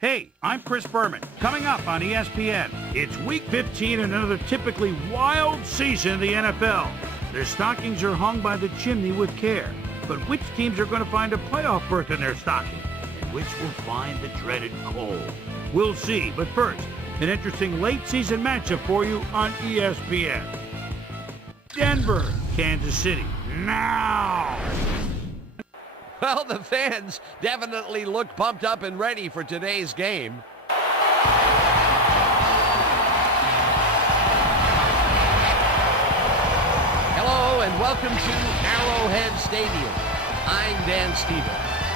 Hey, I'm Chris Berman. Coming up on ESPN, it's Week 15 and another typically wild season in the NFL. Their stockings are hung by the chimney with care. But which teams are going to find a playoff berth in their stocking? And which will find the dreaded coal? We'll see. But first, an interesting late-season matchup for you on ESPN. Denver, Kansas City, now! Well, the fans definitely look pumped up and ready for today's game. Hello and welcome to Arrowhead Stadium. I'm Dan Stevens.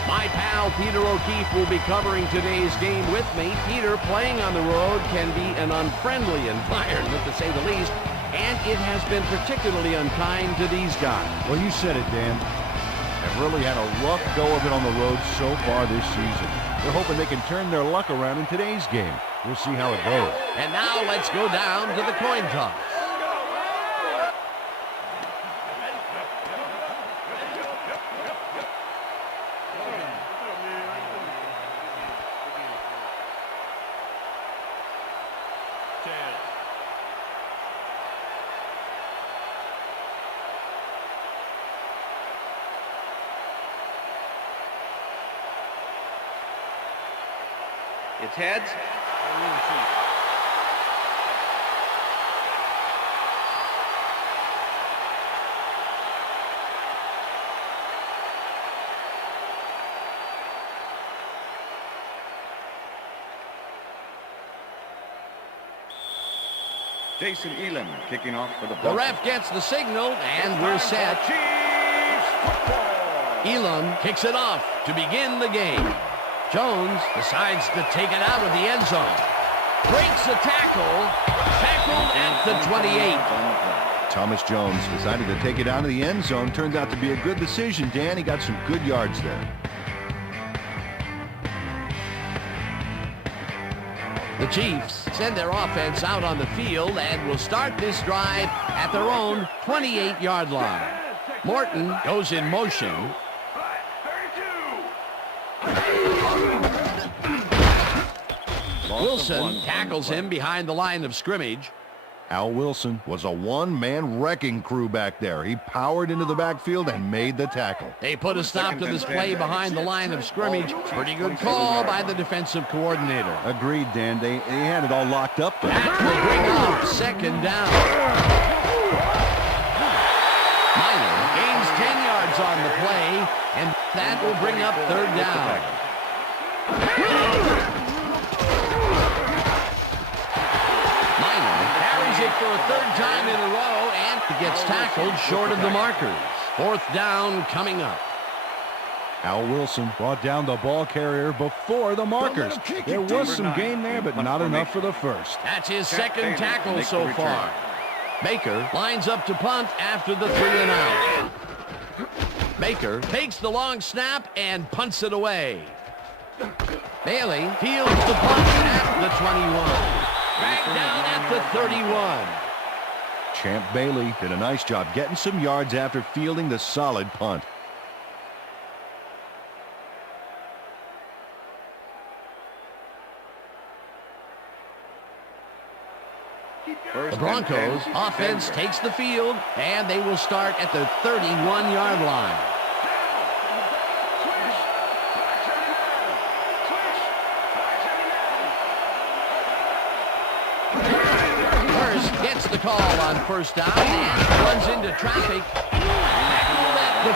My pal Peter O'Keefe will be covering today's game with me. Peter, playing on the road can be an unfriendly environment, to say the least, and it has been particularly unkind to these guys. Well, you said it, Dan. They've really had a rough go of it on the road so far this season. They're hoping they can turn their luck around in today's game. We'll see how it goes. And now let's go down to the coin toss. It's heads. Jason Elam kicking off for the Broncos. The ref gets the signal, and we're set. Elam kicks it off to begin the game. Jones decides to take it out of the end zone. Breaks the tackle. Tackled at the 28. Thomas Jones decided to take it out of the end zone. Turns out to be a good decision, Dan. He got some good yards there. The Chiefs send their offense out on the field and will start this drive at their own 28-yard line. Morton goes in motion. Wilson tackles him behind the line of scrimmage. Al Wilson was a one-man wrecking crew back there. He powered into the backfield and made the tackle. They put a stop to this play behind the line of scrimmage. Pretty good call by the defensive coordinator. Agreed, Dan. They had it all locked up there. That will bring up second down. Minor gains 10 yards on the play, and that will bring up third down. For a third time in a row, and gets tackled short of the markers. Fourth down coming up. Al Wilson brought down the ball carrier before the markers. There was some gain there, but not enough for the first. That's his second tackle so far. Baker lines up to punt after the 3-and-out. Baker takes the long snap and punts it away. Bailey fields the punt at the 21. Back down at the 31. Champ Bailey did a nice job getting some yards after fielding the solid punt. The Broncos offense takes the field, and they will start at the 31-yard line. Gets the call on first down and runs into traffic. Tackled at the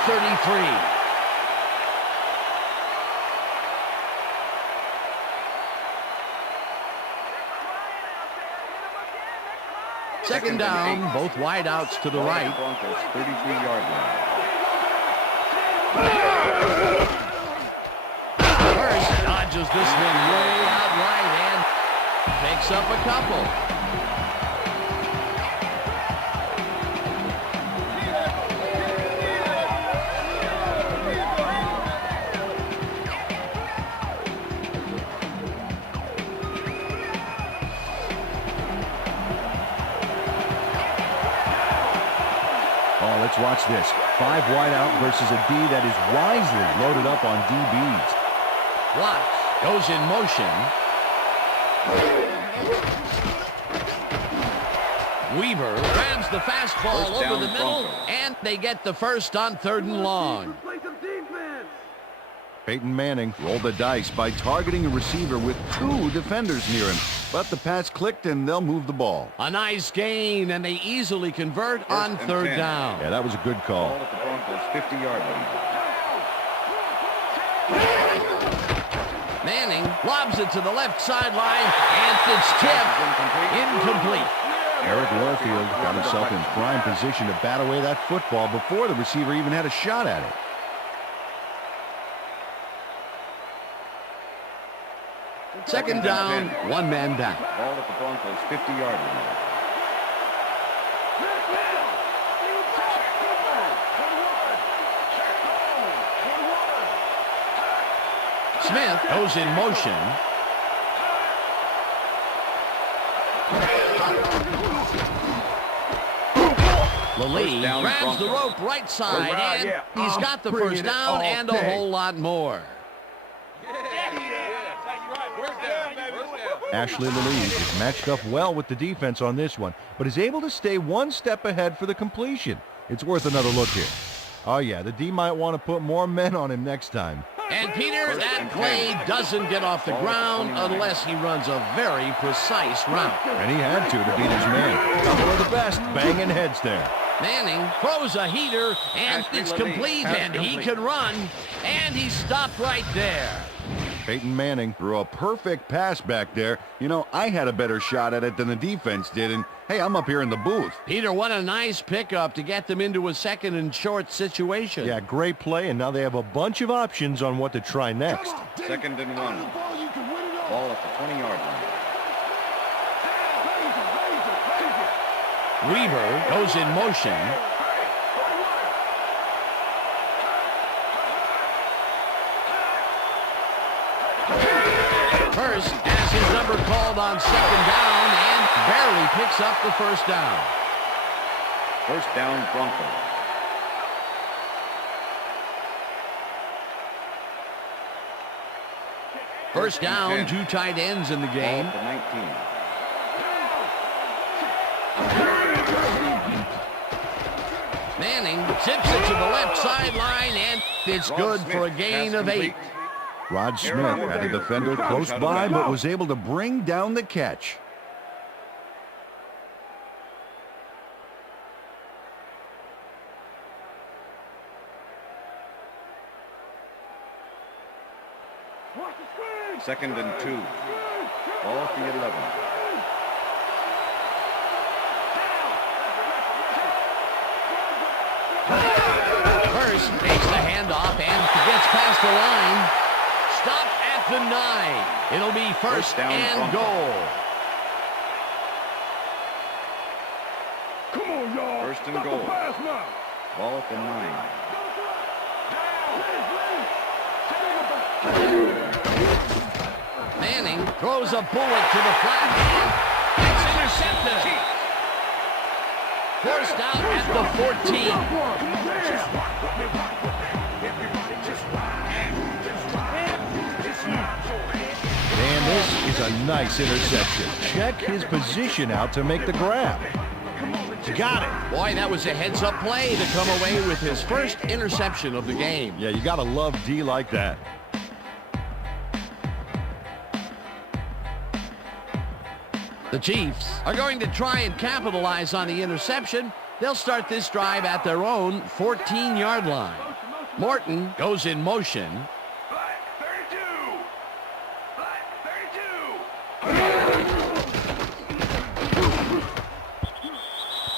33. Second down, both wideouts to the right. Broncos 33-yard line. First dodges this one way out right and picks up a couple. Let's watch this. 5 wide out versus a D that is wisely loaded up on DBs. Watts goes in motion. Weaver grabs the fastball First over the down, middle, Broncos. and they get the first on 3rd and long. Peyton Manning rolled the dice by targeting a receiver with 2 defenders near him. But the pass clicked, and they'll move the ball. A nice gain, and they easily convert on and 3rd 10. down. Yeah, that was a good call. Ball at the Broncos 50-yard line. Manning lobs it to the left sideline, and it's tipped. Incomplete. Eric Warfield got himself in prime position to bat away that football before the receiver even had a shot at it. Second down, 1 man down. Ball at the Broncos 50-yard line. Smith goes in motion. Lallee down, grabs the Broncos. rope right side, and he's got the first down and a whole lot more. Ashley Lallee is matched up well with the defense on this one, but is able to stay 1 step ahead for the completion. It's worth another look here. Oh yeah, the D might want to put more men on him next time. And Peter, that play doesn't get off the ground unless he runs a very precise route. And he had to beat his man. Couple of the best banging heads there. Manning throws a heater, and Ashley it's Lallee complete, has and he complete. can run, and he stopped right there. Peyton Manning threw a perfect pass back there. You know, I had a better shot at it than the defense did, and hey, I'm up here in the booth. Peter, what a nice pickup to get them into a 2nd and short situation. Yeah, great play, and now they have a bunch of options on what to try next. 2nd and 1. Ball at the 20-yard line. Weaver goes in motion. First has his number called on 2nd down and barely picks up the first down. First down, Broncos. First down, 10. 2 tight ends in the Ball game. at the 19. Manning zips it to the left sideline, and it's Rod good Smith for a gain pass of 8. complete. Rod Smith had a defender close by, but was able to bring down the catch. Second and 2. Ball at the 11. First takes the handoff and gets past the line. Stop at the 9. It'll be first down, and Broncos. goal. First and goal. Ball at the 9. Manning throws a bullet to the flat, and it's intercepted. Forced out at the 14. And this is a nice interception. Check his position out to make the grab. Got it. Boy, that was a heads-up play to come away with his first interception of the game. Yeah, you gotta love D like that. The Chiefs are going to try and capitalize on the interception. They'll start this drive at their own 14-yard line. Morton goes in motion.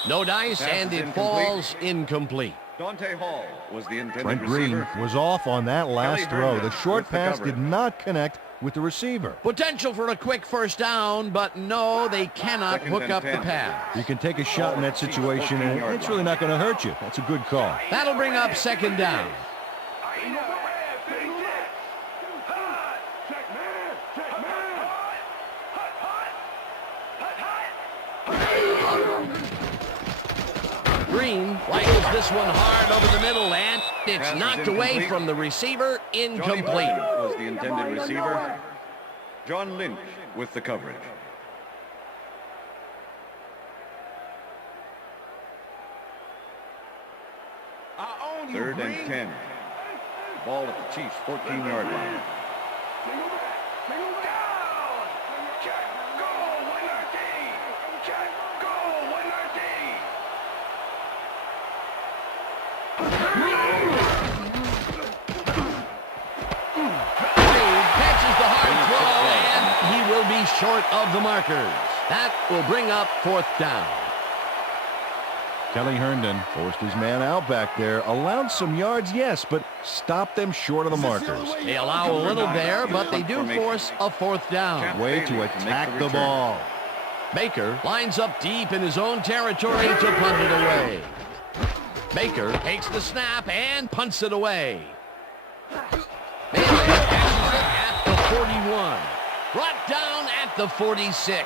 No dice, Pass and is it incomplete. falls incomplete. Dante Hall was the intended Trent receiver. Green was off on that last Kelly throw. Herndon The short with the pass coverage. did not connect with the receiver. Potential for a quick first down, but no, they cannot Second hook and up the 10. pass. You can take a shot in that situation, and it's really not going to hurt you. That's a good call. That'll bring up second down. Green rifles this one hard over the middle, and it's Pass is knocked away incomplete. from the receiver. Johnny Incomplete. Bowden was the intended receiver. John Lynch with the coverage. Third and 10. Ball at the Chiefs' 14-yard line. Catches the hard throw, and he will be short of the markers. That will bring up 4th down. Kelly Herndon forced his man out back there. Allowed some yards, yes, but stopped them short of the markers. They allow a little there, but they do force a 4th down. Way to attack the ball. Baker lines up deep in his own territory to punt it away. Baker takes the snap and punts it away. Bailey catches it at the 41. Brought down at the 46.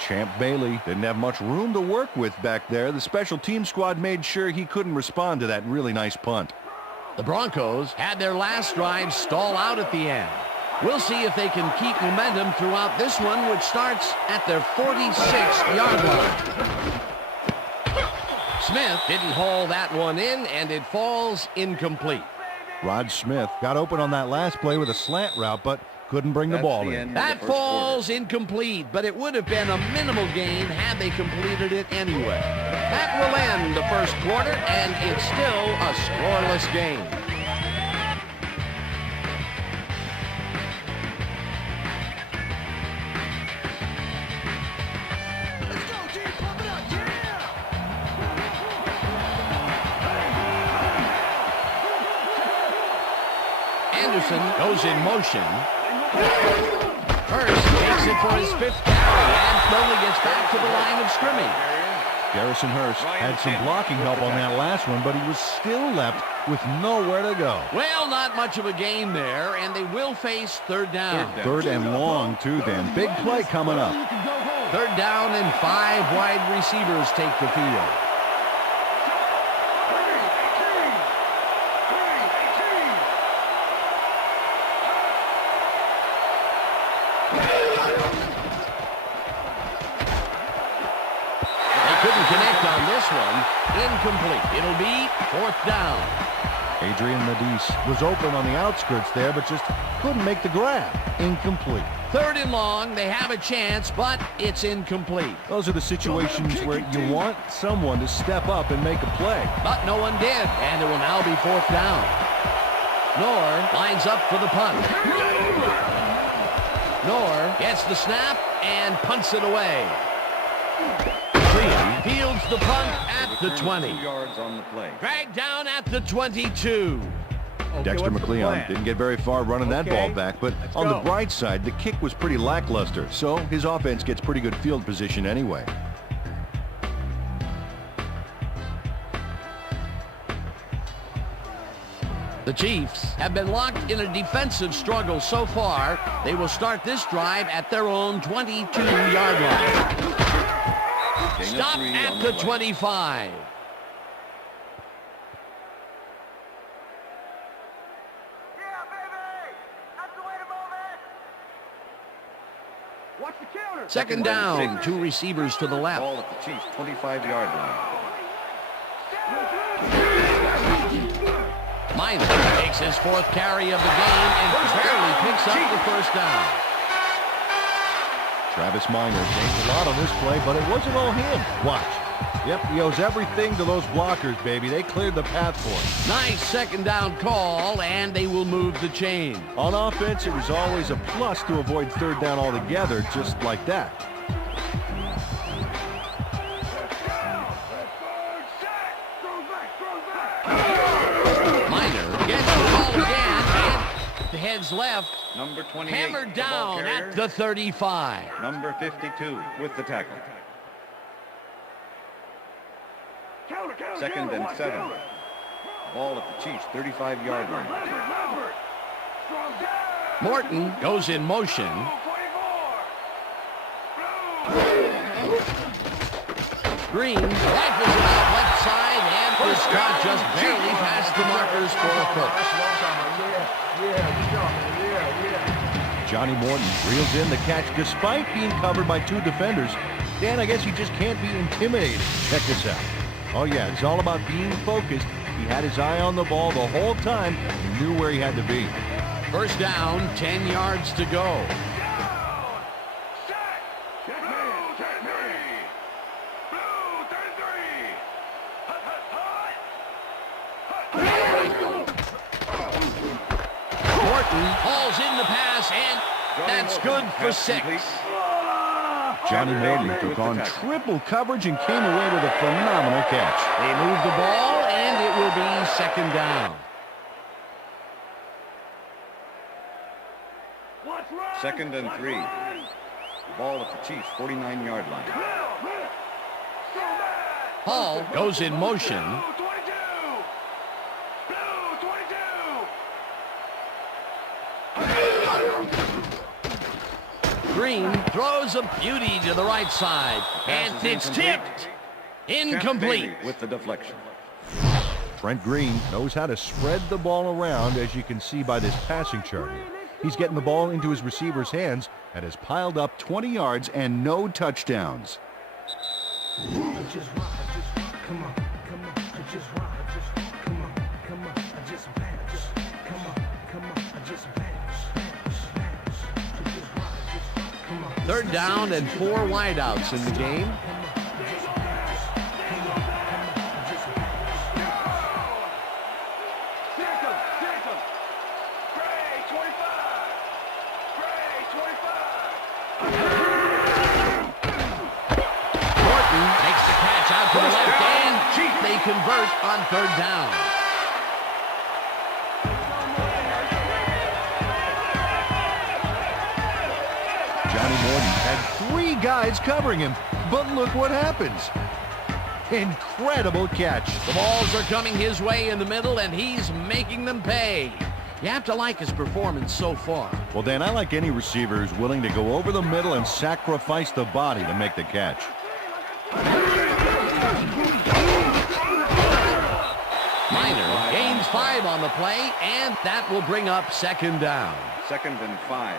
Champ Bailey didn't have much room to work with back there. The special team squad made sure he couldn't respond to that really nice punt. The Broncos had their last drive stall out at the end. We'll see if they can keep momentum throughout this one, which starts at their 46-yard line. Smith didn't haul that one in, and it falls incomplete. Rod Smith got open on that last play with a slant route, but couldn't bring the ball in. That falls incomplete, but it would have been a minimal gain had they completed it anyway. That will end the first quarter, and it's still a scoreless game. Anderson goes in motion. Hurst takes it for his 5th carry and slowly gets back to the line of scrimmage. Garrison Hurst had some blocking help on that last one, but he was still left with nowhere to go. Well, not much of a gain there, and they will face 3rd down. 3rd and long, too, then. Big play coming up. 3rd down and 5 wide receivers take the field. Couldn't connect on this one. Incomplete. It'll be 4th down. Adrian Medice was open on the outskirts there, but just couldn't make the grab. Incomplete. 3rd and long. They have a chance, but it's incomplete. Those are the situations where you want someone to step up and make a play. But no one did, and it will now be 4th down. Knorr lines up for the punt. Knorr gets the snap and punts it away. Fields the punt at the 20. 2 yards on the play. Dragged down at the 22. Dexter McLeon didn't get very far running that ball back, but on the bright side, the kick was pretty lackluster, so his offense gets pretty good field position anyway. The Chiefs have been locked in a defensive struggle so far. They will start this drive at their own 22-yard line. Stop at the 25. Second down, 2 receivers to the left. Ball at the Chiefs' 25-yard line. Minor takes his 4th carry of the game and barely picks up the 1st down. Travis Minor changed a lot on this play, but it wasn't all him. Watch. Yep, he owes everything to those blockers, baby. They cleared the path for him. Nice second down call, and they will move the chain. On offense, it was always a plus to avoid 3rd down altogether, just like that. Minor gets the ball again, and heads left. Number 28. Hammered down at the 35. Number 52 with the tackle. 2nd and 7. Ball at the Chiefs' 35-yard line. Morton goes in motion. Green rifles it out left side, and is caught just barely past the markers for a first. Johnny Morton reels in the catch despite being covered by 2 defenders. Dan, I guess he just can't be intimidated. Check this out. Oh yeah, it's all about being focused. He had his eye on the ball the whole time and knew where he had to be. First down, 10 yards to go. Morton hauls in the pass, and that's good for 6. Johnny Morton took on triple coverage and came away with a phenomenal catch. They move the ball, and it will be second down. Second and 3. Ball at the Chiefs' 49-yard line. Hall goes in motion. Green throws a beauty to the right side, and it's tipped. Incomplete. With the deflection. Trent Green knows how to spread the ball around, as you can see by this passing chart here. He's getting the ball into his receiver's hands and has piled up 20 yards and no touchdowns. Third down and 4 wideouts in the game. Morton makes the catch out to the left, and they convert on third down. Johnny Morton had 3 guys covering him, but look what happens. Incredible catch. The balls are coming his way in the middle, and he's making them pay. You have to like his performance so far. Well, Dan, I like any receiver who's willing to go over the middle and sacrifice the body to make the catch. Minor gains 5 on the play, and that will bring up second down. Second and 5.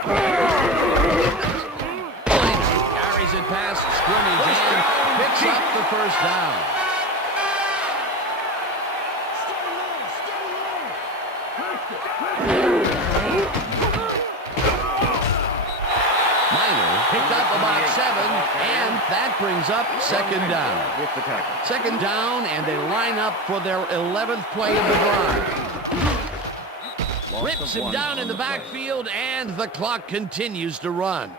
Carries it past scrimmage and picks up the first down. Minor picked up about 7, and that brings up second down. With the tackle. Second down, and they line up for their 11th play of the drive. Rips him down in the backfield, and the clock continues to run.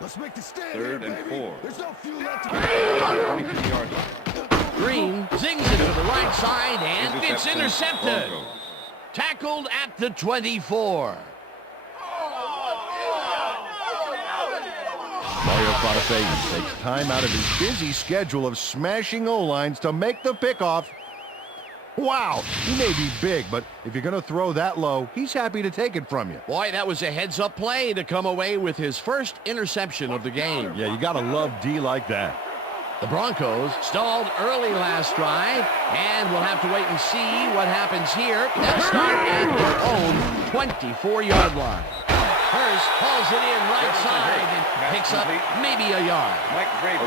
Let's make the stand. Third here, and baby. 4. There's no fuel left to 22-yard line. Green zings it to the right side, and it's intercepted. Broncos. Tackled at the 24. Mario Fatafagan takes time out of his busy schedule of smashing O-lines to make the pickoff. Wow, he may be big, but if you're going to throw that low, he's happy to take it from you. Boy, that was a heads-up play to come away with his first interception of the game. Yeah, you got to love D like that. The Broncos stalled early last drive, and we'll have to wait and see what happens here. They'll start at their own 24-yard line. Hurst hauls it in right side and picks up maybe a yard. Mike Vrabel.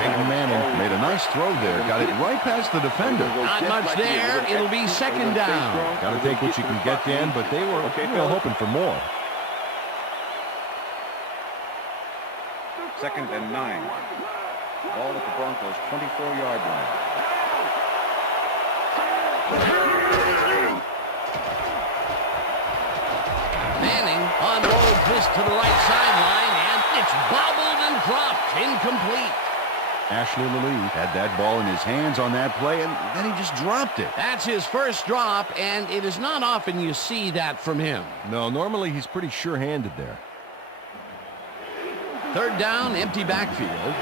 Peyton Manning made a nice throw there. Got it right past the defender. Not much there. It'll be second down. Got to take what you can get, Dan, but they were hoping for more. Second and 9. Ball at the Broncos' 24-yard line. Manning unloads this to the right sideline, and it's bobbled and dropped, incomplete. Ashley Lalou had that ball in his hands on that play, and then he just dropped it. That's his first drop, and it is not often you see that from him. No, normally he's pretty sure-handed there. Third down, empty backfield.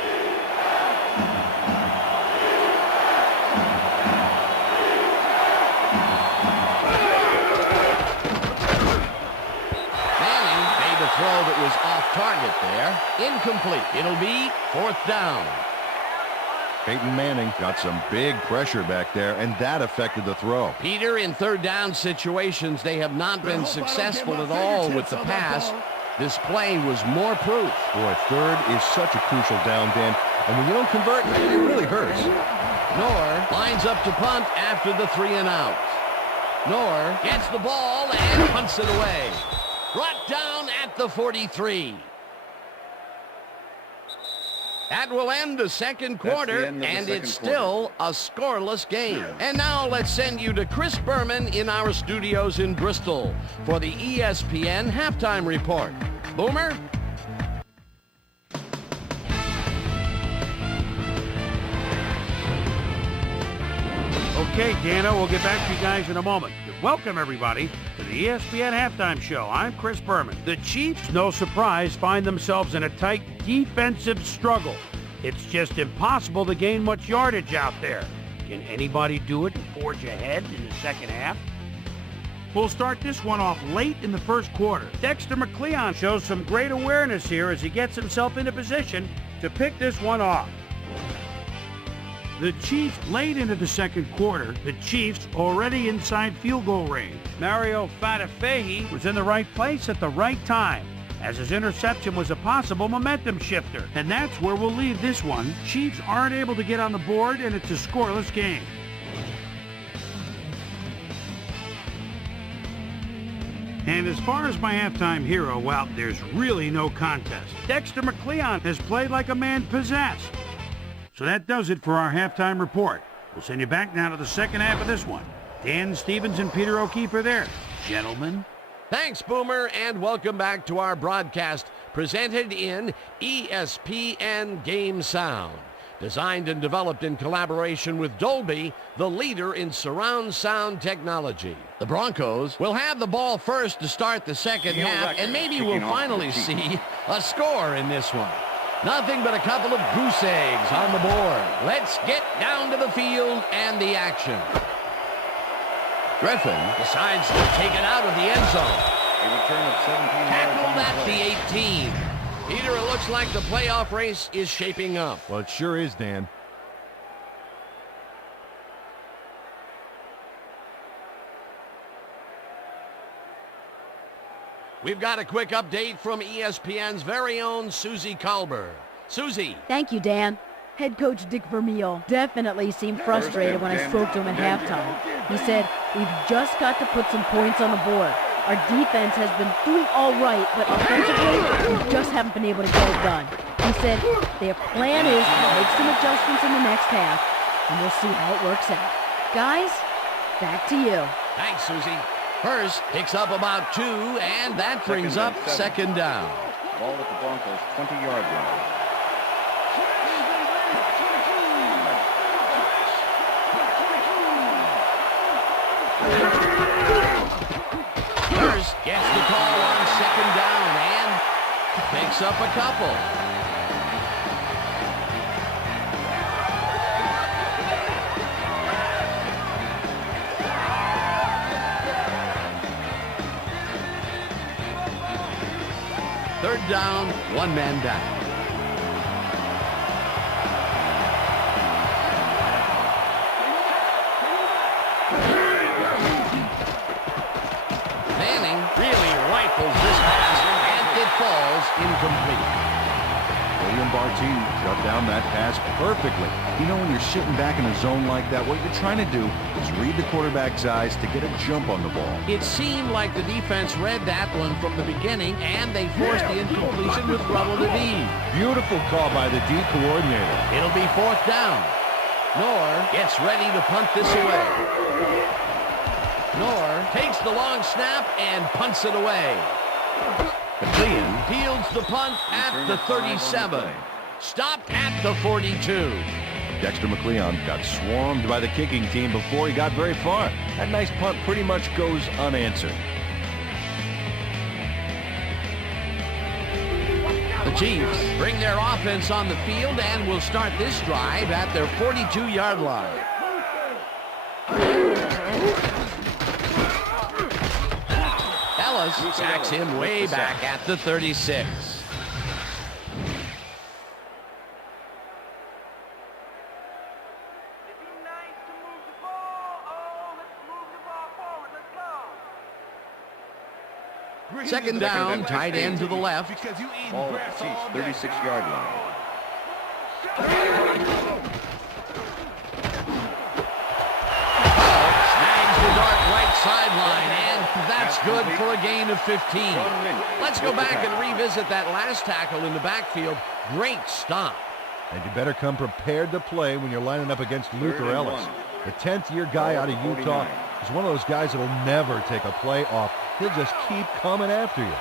Throw that was off target there. Incomplete. It'll be fourth down. Peyton Manning got some big pressure back there, and that affected the throw. Peter, in third down situations, they have not been successful at all with the pass. This play was more proof. Boy, third is such a crucial down, Dan. And when you don't convert, it really hurts. Knorr lines up to punt after the 3 and out. Knorr gets the ball and punts it away. Brought down at the 43. That will end the second quarter, and it's still a scoreless game. And now let's send you to Chris Berman in our studios in Bristol for the ESPN halftime report. Boomer? Okay, Dano, we'll get back to you guys in a moment. Welcome, everybody, to the ESPN Halftime Show. I'm Chris Berman. The Chiefs, no surprise, find themselves in a tight defensive struggle. It's just impossible to gain much yardage out there. Can anybody do it and forge ahead in the second half? We'll start this one off late in the first quarter. Dexter McCleon shows some great awareness here as he gets himself into position to pick this one off. The Chiefs late into the second quarter. The Chiefs already inside field goal range. Mario Fatafehi was in the right place at the right time, as his interception was a possible momentum shifter. And that's where we'll leave this one. Chiefs aren't able to get on the board, and it's a scoreless game. And as far as my halftime hero, well, there's really no contest. Dexter McCleon has played like a man possessed. So that does it for our halftime report. We'll send you back now to the second half of this one. Dan Stevens and Peter O'Keefe are there. Gentlemen. Thanks, Boomer, and welcome back to our broadcast presented in ESPN Game Sound. Designed and developed in collaboration with Dolby, the leader in surround sound technology. The Broncos will have the ball first to start the second half, and maybe we'll finally see a score in this one. Nothing but a couple of goose eggs on the board. Let's get down to the field and the action. Griffin decides to take it out of the end zone. A return of 17 Tackled yards at the 18. Peter, it looks like the playoff race is shaping up. Well, it sure is, Dan. We've got a quick update from ESPN's very own Susie Colber. Susie. Thank you, Dan. Head coach Dick Vermeil definitely seemed frustrated when I spoke to him at halftime. He said, "We've just got to put some points on the board. Our defense has been doing all right, but offensively, we just haven't been able to get it done." He said, "Their plan is to make some adjustments in the next half, and we'll see how it works out." Guys, back to you. Thanks, Susie. Hurst picks up about 2, and that brings up second down. Ball at the Broncos' 20-yard line. Hurst gets the call on second down and picks up a couple. Third down, one man down. Manning really rifles this pass, and it falls incomplete. William Bartine shut down that pass perfectly. You know, when you're sitting back in a zone like that, what you're trying to do is read the quarterback's eyes to get a jump on the ball. It seemed like the defense read that one from the beginning, and they forced the incompletion with rubble to D. Beautiful call by the D coordinator. It'll be fourth down. Knorr gets ready to punt this away. Knorr takes the long snap and punts it away. McLean fields the punt at the 37. Stopped at the 42. Dexter McCleon got swarmed by the kicking team before he got very far. That nice punt pretty much goes unanswered. The Chiefs bring their offense on the field and will start this drive at their 42-yard line. Ellis sacks him way back at the 36. Second down, tight end to the left. Because you eat Ball grass at the Chiefs, all day. 36-yard line. Snags the dart right sideline, and that's good for a gain of 15. Let's go back and revisit that last tackle in the backfield. Great stop. And you better come prepared to play when you're lining up against Luther Third and Ellis. one. The 10th-year guy out of Utah 49. is one of those guys that'll never take a play off. He'll just keep coming after you.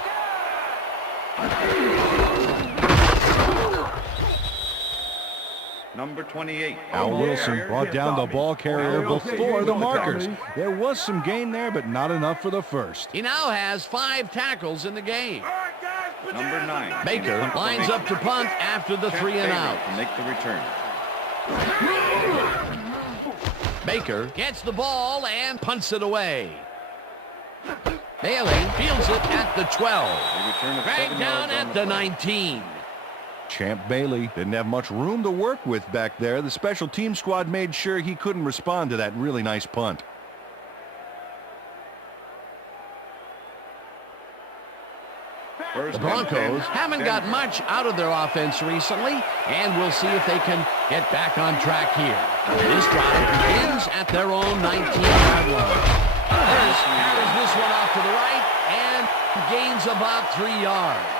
Number 28. Al Wilson brought down the ball carrier before the markers. There was some gain there, but not enough for the first. He now has 5 tackles in the game. Number 9. Baker lines up to punt after the 3 and out. To make the return. Baker gets the ball and punts it away. Bailey fields it at the 12. A return of 7 Dragged down yards on at the play. 19. Champ Bailey didn't have much room to work with back there. The special team squad made sure he couldn't respond to that really nice punt. The Broncos haven't got much out of their offense recently, and we'll see if they can get back on track here. This drive begins at their own 19-yard line. Hurst carries this one off to the right and gains about 3 yards.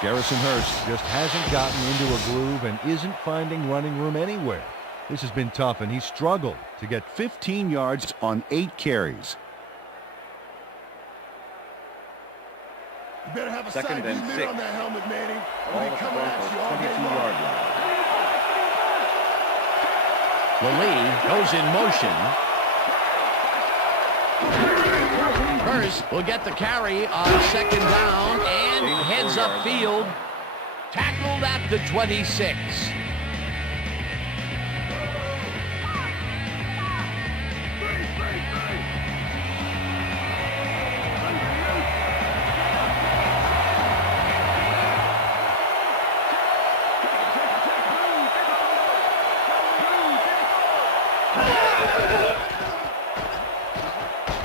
Garrison Hurst just hasn't gotten into a groove and isn't finding running room anywhere. This has been tough, and he struggled to get 15 yards on 8 carries. You better have a Second side and view 6. on that helmet, Manning. Ball They at the coming at Broncos, you all day The long. lead goes in motion. Hurst will get the carry on second down and heads upfield. Tackled at the 26.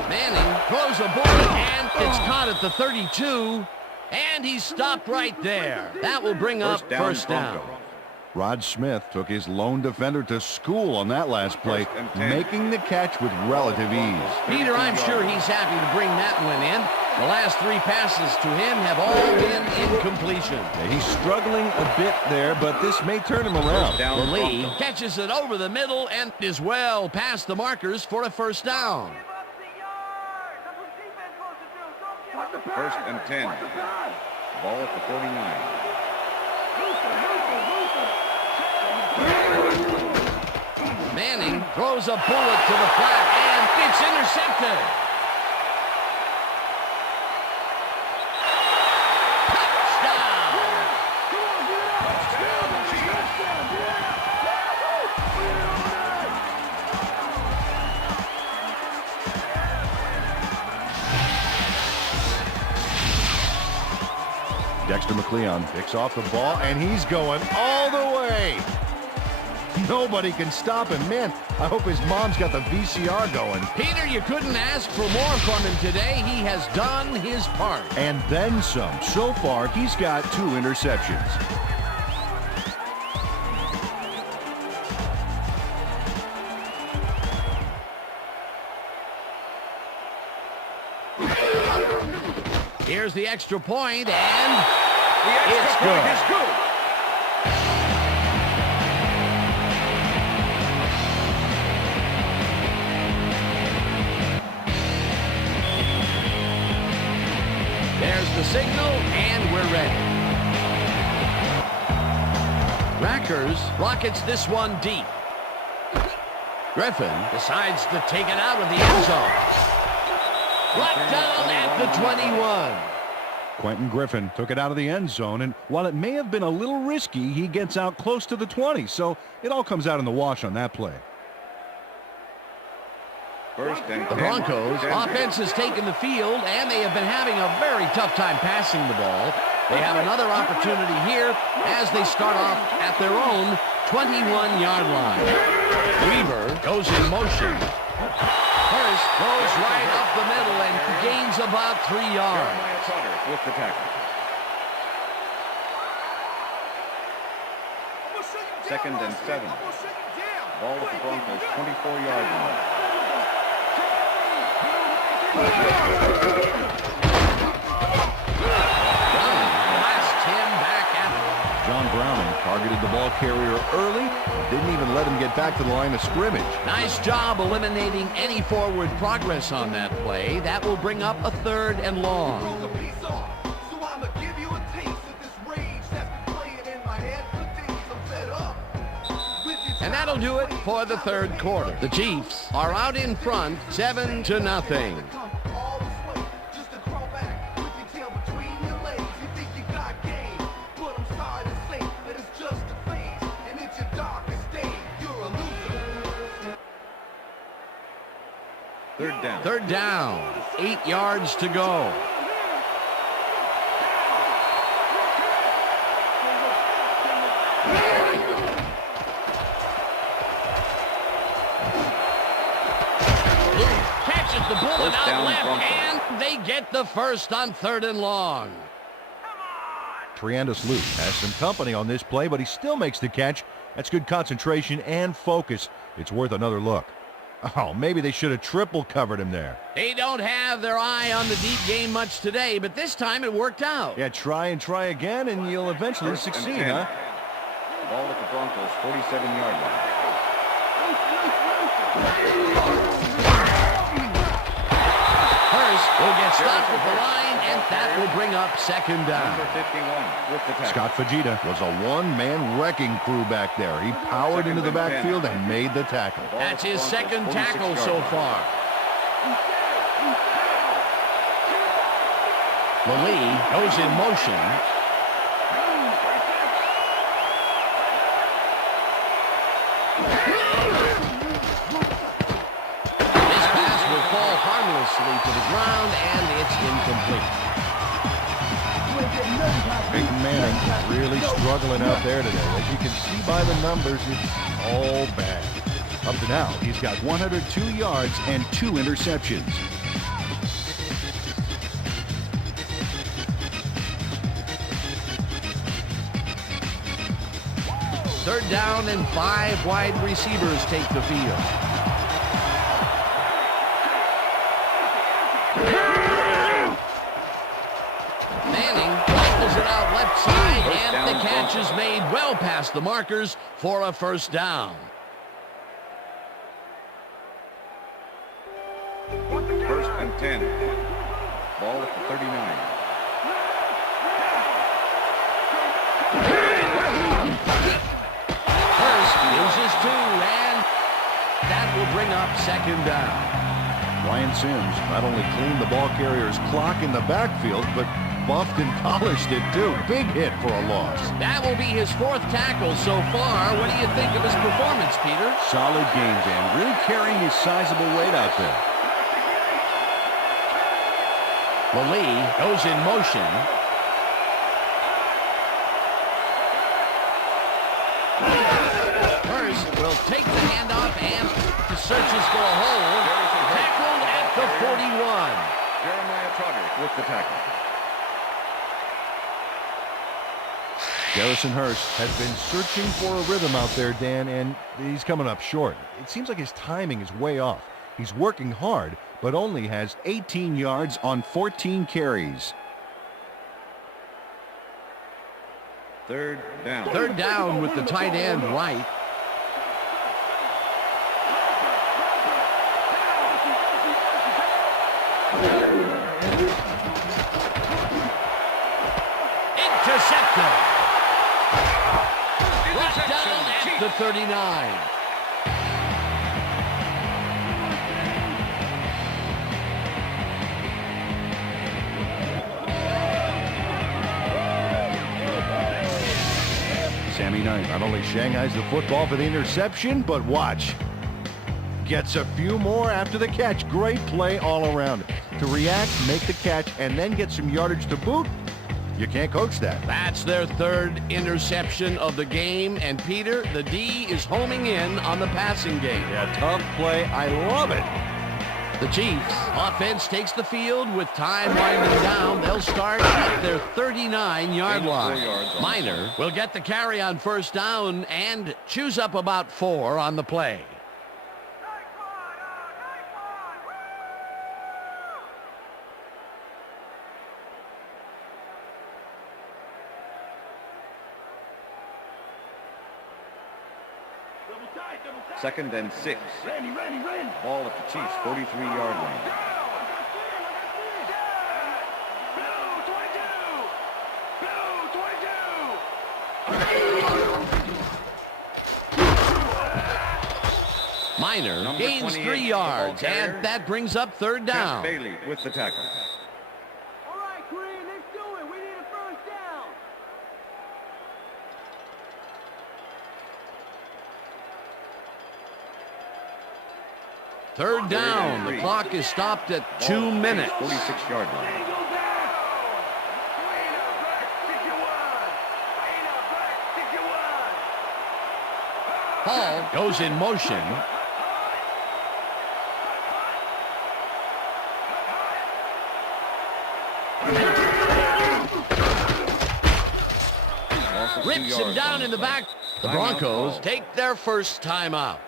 Manning throws a bullet, and it's caught at the 32, and he's stopped right there. That will bring up first down. Broncos. Rod Smith took his lone defender to school on that last play, First and 10. making the catch with relative ease. Peter, I'm sure he's happy to bring that one in. The last 3 passes to him have all been incompletion. He's struggling a bit there, but this may turn him around. Down The lead Broncos. catches it over the middle and is well past the markers for a first down. First and 10. Ball at the 49. Manning throws a bullet to the flat, and it's intercepted. Touchdown! Dexter McLeon picks off the ball, and he's going all the way. Nobody can stop him. Man, I hope his mom's got the VCR going. Peter, you couldn't ask for more from him today. He has done his part. And then some. So far, he's got 2 interceptions. Here's the extra point, and The it's extra good. point is good. There's the signal, and we're ready. Rackers rockets this one deep. Griffin decides to take it out of the end zone. Brought down at the 21. Quentin Griffin took it out of the end zone, and while it may have been a little risky, he gets out close to the 20, so it all comes out in the wash on that play. First and 10. The Broncos offense has taken the field, and they have been having a very tough time passing the ball. They have another opportunity here as they start off at their own 21-yard line. Weaver goes in motion. Hurst Goes right up the middle and gains about 3 yards. Jeremiah Trotter with the tackle. Second and 7. Ball at the Broncos' 24-yard line. Blasts him back at John Browning targeted the ball carrier early. Didn't even let him get back to the line of scrimmage. Nice job eliminating any forward progress on that play. That will bring up a 3rd and long. And that'll do it for the 3rd quarter. The Chiefs are out in front, 7-0. Third down, 8 yards to go. Catches the bullet out left, and they get the first on 3rd and long. Triandus Luke has some company on this play, but he still makes the catch. That's good concentration and focus. It's worth another look. Oh, maybe they should have triple covered him there. They don't have their eye on the deep game much today, but this time it worked out. Yeah, try and try again, and you'll eventually succeed, huh? Ball at the Broncos' 47-yard line. Hurst will get stopped at the line, and that will bring up 2nd down. Number 51 with the tackle. Scott Fajita was a one-man wrecking crew back there. He powered into the backfield and made the tackle. That's his 2nd tackle so far. Lee goes in motion. This pass will fall harmlessly to the ground, and it's incomplete. Peyton Manning really struggling out there today. As you can see by the numbers, it's all bad. Up to now, he's got 102 yards and 2 interceptions. Third down and 5 wide receivers take the field. Manning pulls it out left side, and the catch is made well past the markers for a 1st down. 1st and 10. Ball at the 39. Uses 2, and that will bring up 2nd down. Ryan Sims not only cleaned the ball carrier's clock in the backfield, but buffed and polished it too. Big hit for a loss. That will be his 4th tackle so far. What do you think of his performance, Peter? Solid game, Dan. Really carrying his sizable weight out there. Lee goes in motion. Will take the handoff and searches for a hole. Tackled at the 41. Jeremiah Trotter with the tackle. Garrison Hurst has been searching for a rhythm out there, Dan, and he's coming up short. It seems like his timing is way off. He's working hard, but only has 18 yards on 14 carries. 3rd down. 3rd down with the tight end right. Intercepted. Brought down at the 39. Sammy Knight not only shanghais the football for the interception, but watch. Gets a few more after the catch. Great play all around. To react, make the catch, and then get some yardage to boot. You can't coach that. That's their 3rd interception of the game. And Peter, the D is homing in on the passing game. Yeah, tough play. I love it. The Chiefs offense takes the field with time winding down. They'll start at their 39-yard line. Miner will get the carry on first down and chews up about 4 on the play. Second and 6. Ball at the Chiefs' 43-yard line. Miner gains 3 yards, and that brings up third down. Bailey with the tackle. All right, Green, let's do it. We need a first down. Third down. The clock is stopped at 2 minutes. 46-yard line. Hall goes in motion. Rips him down in the back. The Broncos take their first timeout.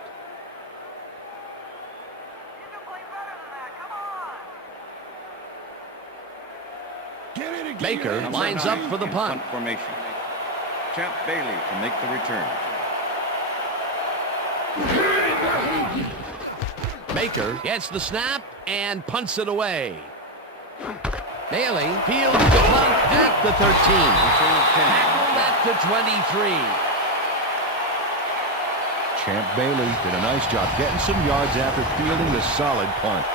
Baker lines up for the punt. Formation. Champ Bailey to make the return. Baker gets the snap and punts it away. Bailey fields the punt at the 13. Tackled at the 23. Champ Bailey did a nice job getting some yards after fielding the solid punt.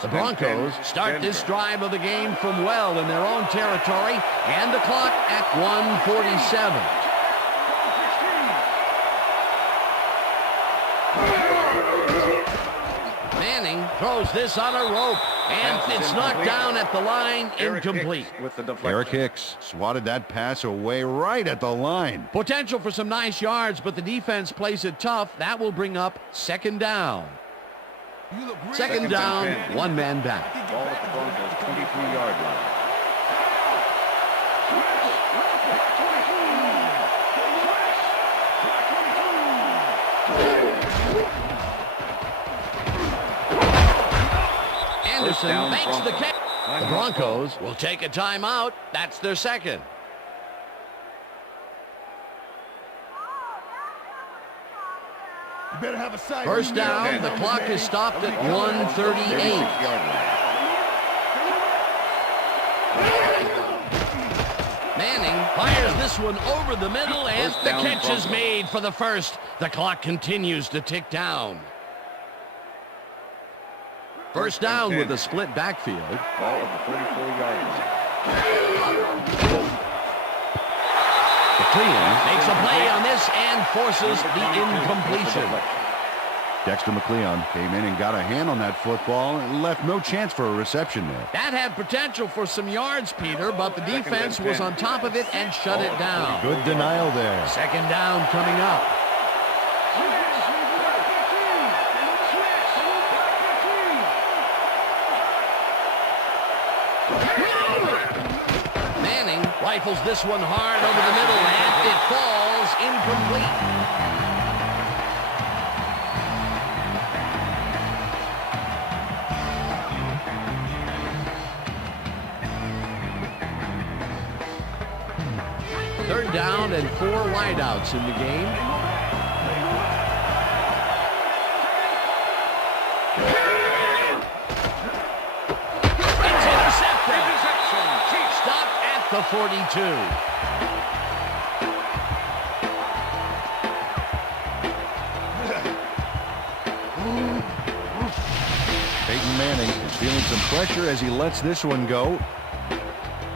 The Broncos start this drive of the game from well in their own territory, and the clock at 1:47. Manning throws this on a rope, and it's knocked down at the line, incomplete. Eric Hicks swatted that pass away right at the line. Potential for some nice yards, but the defense plays it tough. That will bring up second down. Second down, one man back. Ball at the Broncos' 23-yard line. Anderson makes the catch. The Broncos will take a timeout. That's their second. You better have a side. First down, the clock is stopped at 1:38. Manning fires this one over the middle, and the catch is made for the first. The clock continues to tick down. First down with a split backfield. Ball at the 44-yard line. McLean makes a play on this and forces the incompletion. Dexter McLeon came in and got a hand on that football and left no chance for a reception there. That had potential for some yards, Peter, but the defense was on top of it and shut it down. Good denial there. Second down coming up. Manning rifles this one hard over the middle, and it falls incomplete. Third down and 4 wideouts in the game. It's intercepted. Stopped at the 42. Peyton Manning is feeling some pressure as he lets this one go,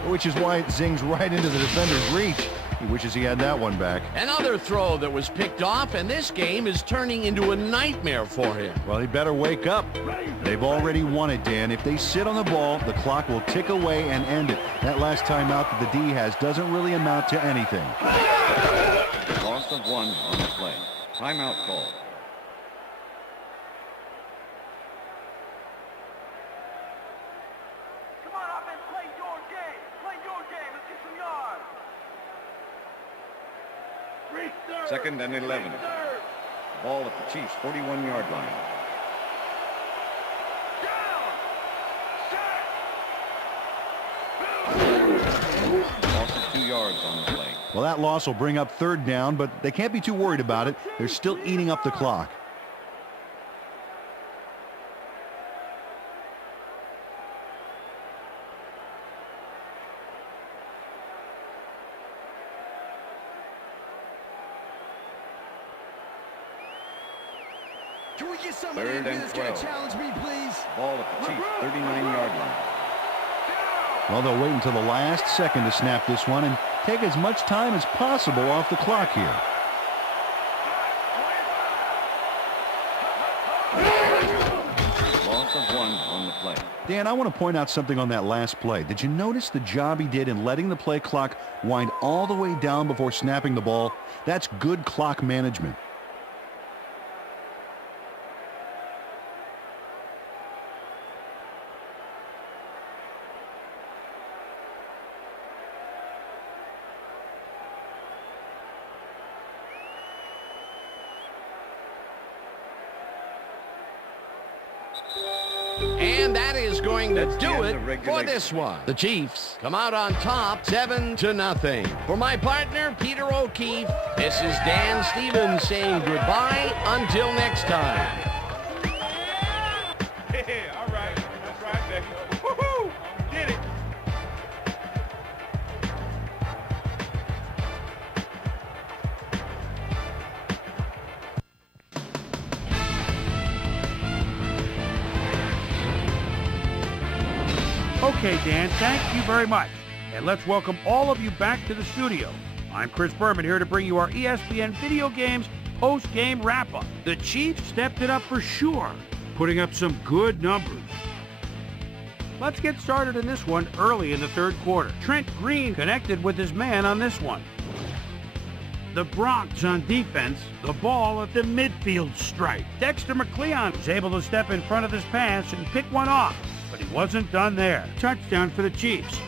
which is why it zings right into the defender's reach. He wishes he had that one back. Another throw that was picked off, and this game is turning into a nightmare for him. Well, he better wake up. They've already won it, Dan. If they sit on the ball, the clock will tick away and end it. That last timeout that the D has doesn't really amount to anything. Loss of 1 on the play. Timeout call. Come on, offense, play your game. Play your game. Let's get some yards. 2nd and 11. Ball at the Chiefs' 41-yard line. Loss of 2 yards on the play. Well, that loss will bring up 3rd down, but they can't be too worried about it. They're still eating up the clock. Can we get somebody 3rd in here and that's going 12. to challenge me, please? Ball at the Chiefs' 39-yard line. Well, they'll wait until the last second to snap this one and take as much time as possible off the clock here. Loss of 1 on the play. Dan, I want to point out something on that last play. Did you notice the job he did in letting the play clock wind all the way down before snapping the ball? That's good clock management. And that is going to That's the do end it of for regulation. this one. The Chiefs come out on top 7-0. For my partner, Peter O'Keefe, this is Dan Stevens saying goodbye until next time. Yeah, all right. That's right, Becky. Woohoo! Did it. Okay, Dan, thank you very much. And let's welcome all of you back to the studio. I'm Chris Berman here to bring you our ESPN Video Games post-game wrap-up. The Chiefs stepped it up for sure, putting up some good numbers. Let's get started in this one early in the 3rd quarter. Trent Green connected with his man on this one. The Broncos on defense, the ball at the midfield stripe. Dexter McCleon was able to step in front of this pass and pick one off, but he wasn't done there. Touchdown for the Chiefs.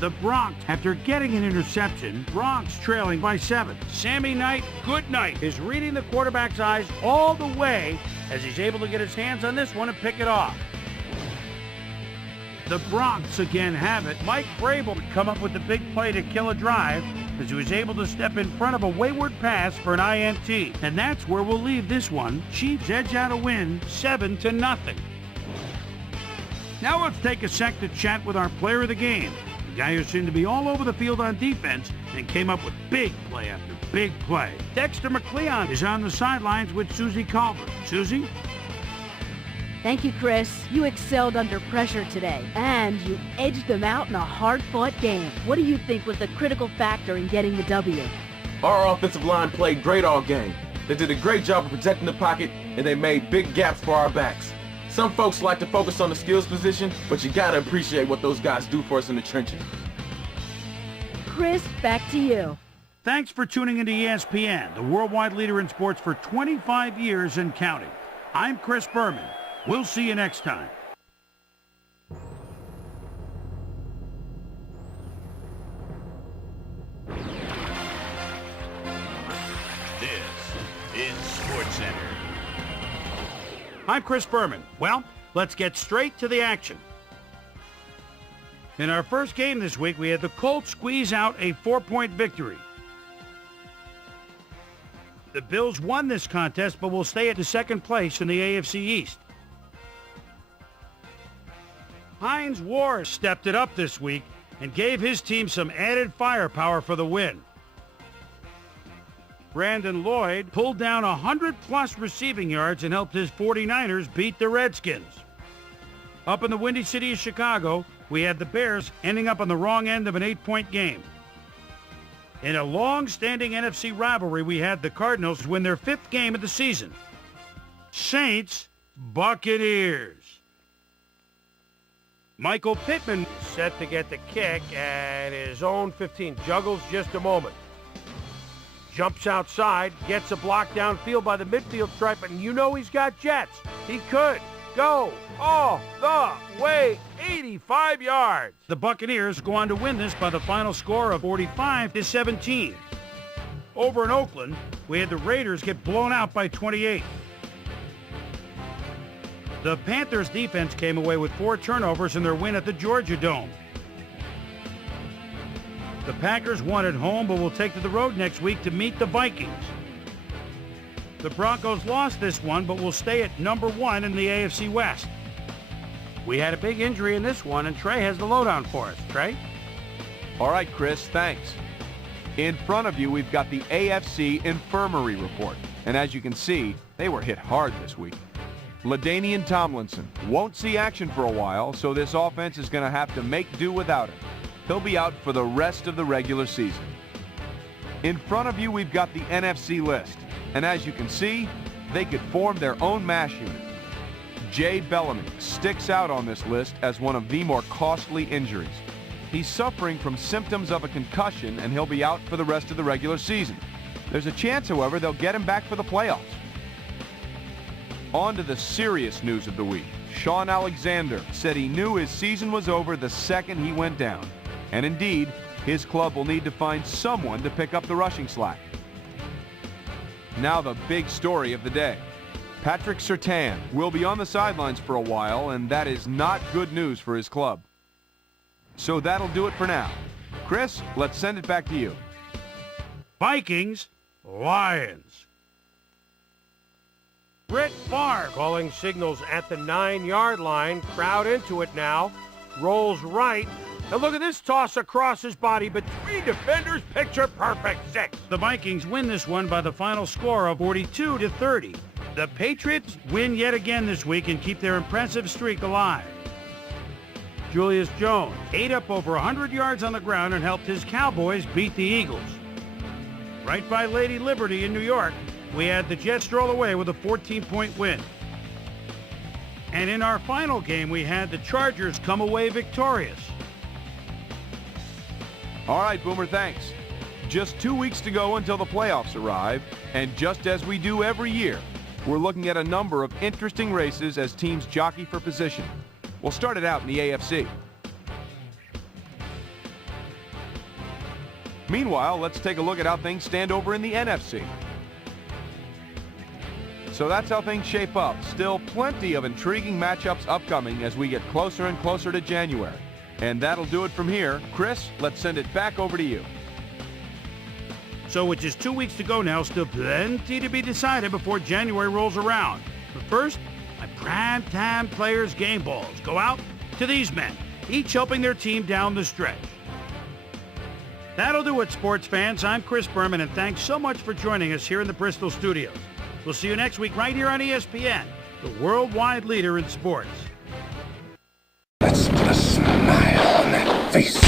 The Broncos, after getting an interception, Broncos trailing by 7. Sammy Knight, good night, is reading the quarterback's eyes all the way as he's able to get his hands on this one and pick it off. The Broncos again have it. Mike Vrabel would come up with the big play to kill a drive as he was able to step in front of a wayward pass for an INT. And that's where we'll leave this one. Chiefs edge out a win, 7-0. Now let's take a sec to chat with our player of the game, the guy who seemed to be all over the field on defense and came up with big play after big play. Dexter McCleon is on the sidelines with Susie Culver. Susie? Thank you, Chris. You excelled under pressure today, and you edged them out in a hard-fought game. What do you think was the critical factor in getting the W? Our offensive line played great all game. They did a great job of protecting the pocket, and they made big gaps for our backs. Some folks like to focus on the skills position, but you gotta appreciate what those guys do for us in the trenches. Chris, back to you. Thanks for tuning into ESPN, the worldwide leader in sports for 25 years and counting. I'm Chris Berman. We'll see you next time. This is SportsCenter. I'm Chris Berman. Well, let's get straight to the action. In our first game this week, we had the Colts squeeze out a 4-point victory. The Bills won this contest, but will stay at the second place in the AFC East. Hines Ward stepped it up this week and gave his team some added firepower for the win. Brandon Lloyd pulled down 100-plus receiving yards and helped his 49ers beat the Redskins. Up in the Windy City of Chicago, we had the Bears ending up on the wrong end of an 8-point game. In a long-standing NFC rivalry, we had the Cardinals win their 5th game of the season. Saints, Buccaneers. Michael Pittman set to get the kick at his own 15. Juggles just a moment. Jumps outside, gets a block downfield by the midfield stripe, and you know he's got jets. He could go all the way 85 yards. The Buccaneers go on to win this by the final score of 45-17. Over in Oakland, we had the Raiders get blown out by 28. The Panthers defense came away with 4 turnovers in their win at the Georgia Dome. The Packers won at home, but will take to the road next week to meet the Vikings. The Broncos lost this one, but will stay at number 1 in the AFC West. We had a big injury in this one, and Trey has the lowdown for us. Trey? All right, Chris, thanks. In front of you, we've got the AFC Infirmary Report. And as you can see, they were hit hard this week. LaDainian Tomlinson won't see action for a while, so this offense is going to have to make do without him. He'll be out for the rest of the regular season. In front of you, we've got the NFC list. And as you can see, they could form their own MASH unit. Jay Bellamy sticks out on this list as one of the more costly injuries. He's suffering from symptoms of a concussion, and he'll be out for the rest of the regular season. There's a chance, however, they'll get him back for the playoffs. On to the serious news of the week. Sean Alexander said he knew his season was over the second he went down. And indeed, his club will need to find someone to pick up the rushing slack. Now the big story of the day. Patrick Surtain will be on the sidelines for a while, and that is not good news for his club. So that'll do it for now. Chris, let's send it back to you. Vikings, Lions. Brett Favre calling signals at the 9-yard line. Crowd into it now. Rolls right. And look at this toss across his body, but 3 defenders picture perfect 6. The Vikings win this one by the final score of 42-30. The Patriots win yet again this week and keep their impressive streak alive. Julius Jones ate up over 100 yards on the ground and helped his Cowboys beat the Eagles. Right by Lady Liberty in New York, we had the Jets stroll away with a 14-point win. And in our final game, we had the Chargers come away victorious. All right, Boomer, thanks. Just 2 weeks to go until the playoffs arrive, and just as we do every year, we're looking at a number of interesting races as teams jockey for position. We'll start it out in the AFC. Meanwhile, let's take a look at how things stand over in the NFC. So that's how things shape up. Still plenty of intriguing matchups upcoming as we get closer and closer to January. And that'll do it from here. Chris, let's send it back over to you. So with just 2 weeks to go now, still plenty to be decided before January rolls around. But first, my primetime players' game balls go out to these men, each helping their team down the stretch. That'll do it, sports fans. I'm Chris Berman, and thanks so much for joining us here in the Bristol studios. We'll see you next week right here on ESPN, the worldwide leader in sports. Let's put a smile on that face.